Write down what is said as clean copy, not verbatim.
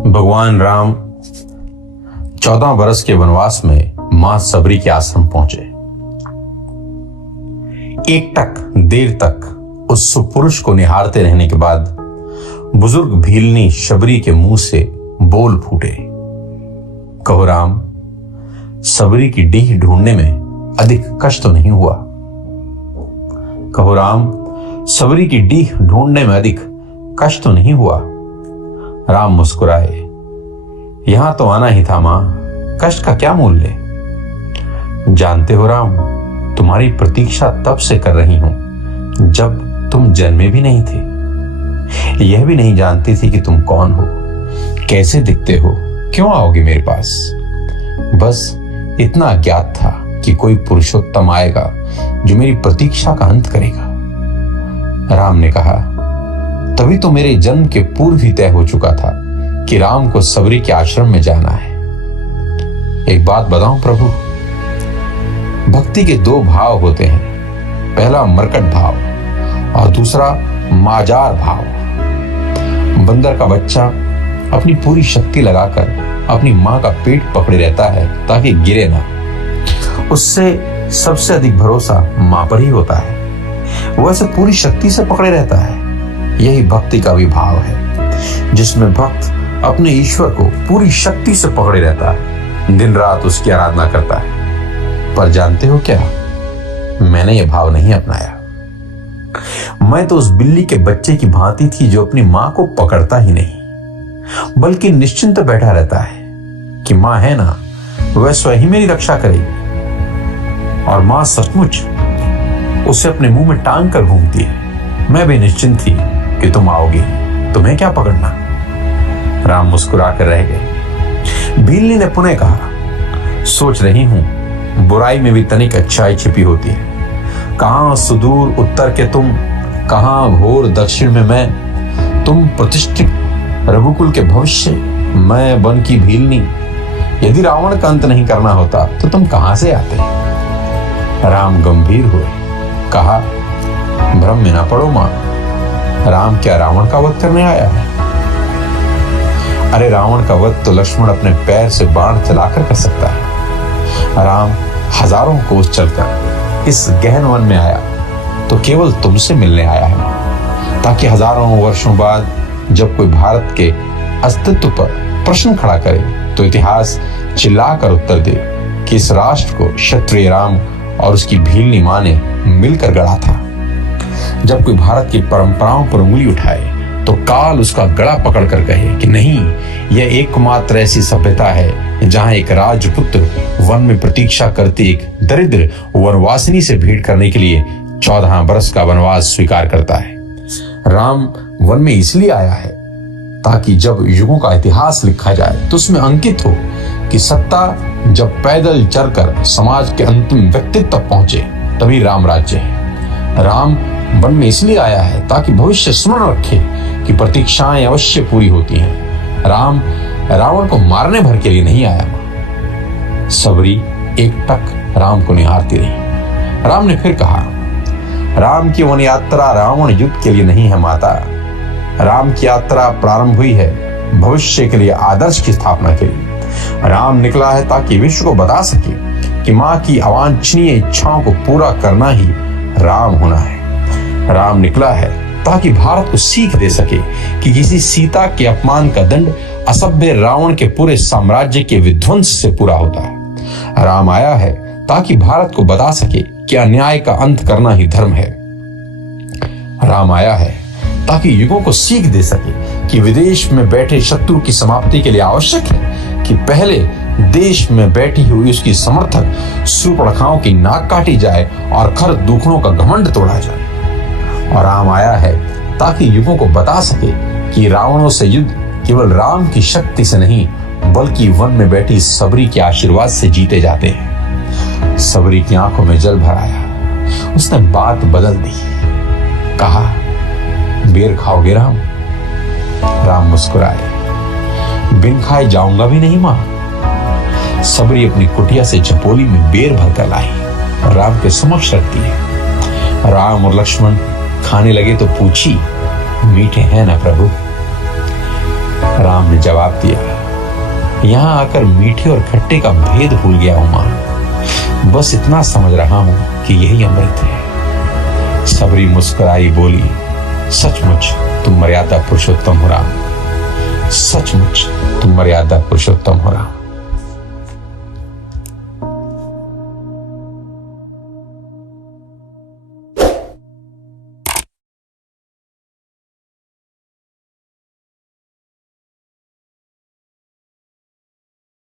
भगवान राम 14 वर्ष के वनवास में मां सबरी के आश्रम पहुंचे। एक टक देर तक उस सुपुरुष को निहारते रहने के बाद बुजुर्ग भीलनी शबरी के मुंह से बोल फूटे, कहो राम, सबरी की डीह ढूंढने में अधिक कष्ट तो नहीं हुआ? कहो राम, सबरी की डीह ढूंढने में अधिक कष्ट तो नहीं हुआ? राम मुस्कुराए, यहां तो आना ही था मां, कष्ट का क्या मूल्य? जानते हो राम, तुम्हारी प्रतीक्षा तब से कर रही हूं जब तुम जन्मे भी नहीं थे। यह भी नहीं जानती थी कि तुम कौन हो, कैसे दिखते हो, क्यों आओगे मेरे पास। बस इतना ज्ञात था कि कोई पुरुषोत्तम आएगा जो मेरी प्रतीक्षा का अंत करेगा। राम ने कहा, तभी तो मेरे जन्म के पूर्व ही तय हो चुका था कि राम को सबरी के आश्रम में जाना है। एक बात बताऊं प्रभु, भक्ति के दो भाव होते हैं, पहला मरकट भाव और दूसरा माजार भाव। बंदर का बच्चा अपनी पूरी शक्ति लगाकर अपनी मां का पेट पकड़े रहता है ताकि गिरे ना। उससे सबसे अधिक भरोसा मां पर ही होता है, वह उसे पूरी शक्ति से पकड़े रहता है। यही भक्ति का भी भाव है, जिसमें भक्त अपने ईश्वर को पूरी शक्ति से पकड़े रहता है, दिन रात उसकी आराधना करता है। पर जानते हो क्या, मैंने यह भाव नहीं अपनाया। मैं तो उस बिल्ली के बच्चे की भांति थी जो अपनी मां को पकड़ता ही नहीं, बल्कि निश्चिंत बैठा रहता है कि मां है ना, वह स्वयं ही मेरी रक्षा करेगी। और मां सचमुच उसे अपने मुंह में टांग कर घूमती है। मैं भी निश्चिंत थी कि तुम आओगे, तुम्हें क्या पकड़ना। राम मुस्कुरा कर रह गए। भीलनी ने पुनः कहा, सोच रही हूं बुराई में भी तनिक अच्छाई छिपी होती है। कहां सुदूर उत्तर के तुम, कहां घोर दक्षिण में मैं। तुम प्रतिष्ठित रघुकुल के भविष्य, मैं वन की भीलनी। यदि रावण का अंत नहीं करना होता तो तुम कहां से आते। राम गंभीर हुए, कहा, भ्रम में ना पड़ो मां, राम क्या रावण का वध करने आया है? अरे रावण का वध तो लक्ष्मण अपने पैर से बाण चलाकर कर सकता है। राम हजारों कोस चलकर इस गहन वन में आया तो केवल तुमसे मिलने आया है, ताकि हजारों वर्षों बाद जब कोई भारत के अस्तित्व पर प्रश्न खड़ा करे तो इतिहास चिल्लाकर उत्तर दे कि इस राष्ट्र को क्षत्रिय राम और उसकी भीलनी मां ने मिलकर गढ़ा था। जब कोई भारत की परंपराओं पर उंगली उठाए तो काल उसका गला पकड़कर कहे कि नहीं, यह एकमात्र ऐसी सभ्यता है जहां एक राजपुत्र वन में प्रतीक्षा करती एक दरिद्र वनवासिनी से भेंट करने के लिए 14 वर्ष का वनवास स्वीकार करता है। राम वन में इसलिए आया है ताकि जब युगों का इतिहास लिखा जाए तो उसमें अंकित हो कि सत्ता जब पैदल चलकर समाज के अंतिम व्यक्तित्व तक पहुंचे तभी राम राज्य है। राम वन में इसलिए आया है ताकि भविष्य स्मरण रखे कि प्रतीक्षाएं अवश्य पूरी होती हैं। राम रावण को मारने भर के लिए नहीं आया। सबरी एक टक राम को निहारती रही। राम ने फिर कहा, राम की वन यात्रा रावण युद्ध के लिए नहीं है माता। राम की यात्रा प्रारंभ हुई है भविष्य के लिए आदर्श की स्थापना के लिए। राम निकला है ताकि विश्व को बता सके कि मां की अवांछनीय इच्छाओं को पूरा करना ही राम होना है। राम निकला है ताकि भारत को सीख दे सके कि किसी सीता के अपमान का दंड असभ्य रावण के पूरे साम्राज्य के विध्वंस से पूरा होता है। राम आया है ताकि भारत को बता सके कि अन्याय का अंत करना ही धर्म है। राम आया है ताकि युगों को सीख दे सके कि विदेश में बैठे शत्रु की समाप्ति के लिए आवश्यक है कि पहले देश में बैठी हुई उसकी समर्थक सूर्पणखाओं की नाक काटी जाए और खर दूखड़ों का घमंड तोड़ा जाए। और राम आया है ताकि युगों को बता सके कि रावणों से युद्ध केवल राम की शक्ति से नहीं बल्कि वन में बैठी सबरी के आशीर्वाद से जीते जाते हैं। सबरी की आंखों में जल भर आया। उसने बात बदल दी, कहा, बेर खाओगे राम? राम मुस्कुराए, बिन खाए जाऊंगा भी नहीं मां। सबरी अपनी कुटिया से झपोली में बेर भरकर लाई और राम के समक्ष रखती है। राम और लक्ष्मण खाने लगे तो पूछी, मीठे हैं ना प्रभु? राम ने जवाब दिया, यहां आकर मीठे और खट्टे का भेद भूल गया हूं मां। बस इतना समझ रहा हूं कि यही अमृत है। सबरी मुस्कुराई बोली, सचमुच तुम मर्यादा पुरुषोत्तम हो राम, सचमुच तुम मर्यादा पुरुषोत्तम हो राम।